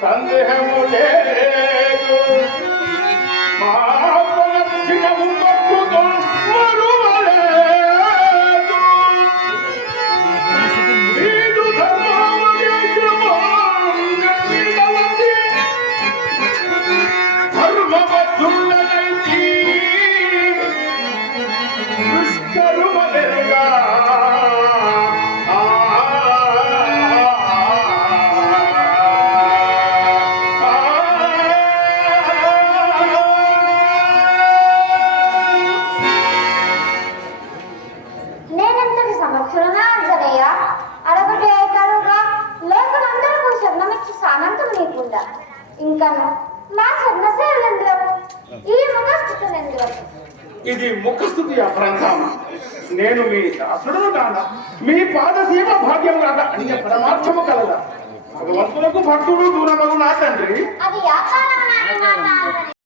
సందేహము లేదు మాపనచ్చినము తప్పుతో మరువలేదు వీడు ధర్మమీదవతి ధర్మబద్ధులనైతి దుష్కర్మలెరుగా ఇది ముఖస్థుతి అప్రంథామ నేను మీ దాసుడు కాదా మీ పాదసేవ భాగ్యం కాదా అన్య పరమార్థము కలదా భగవంతులకు భక్తుడు దూరమగు నా తండ్రి అది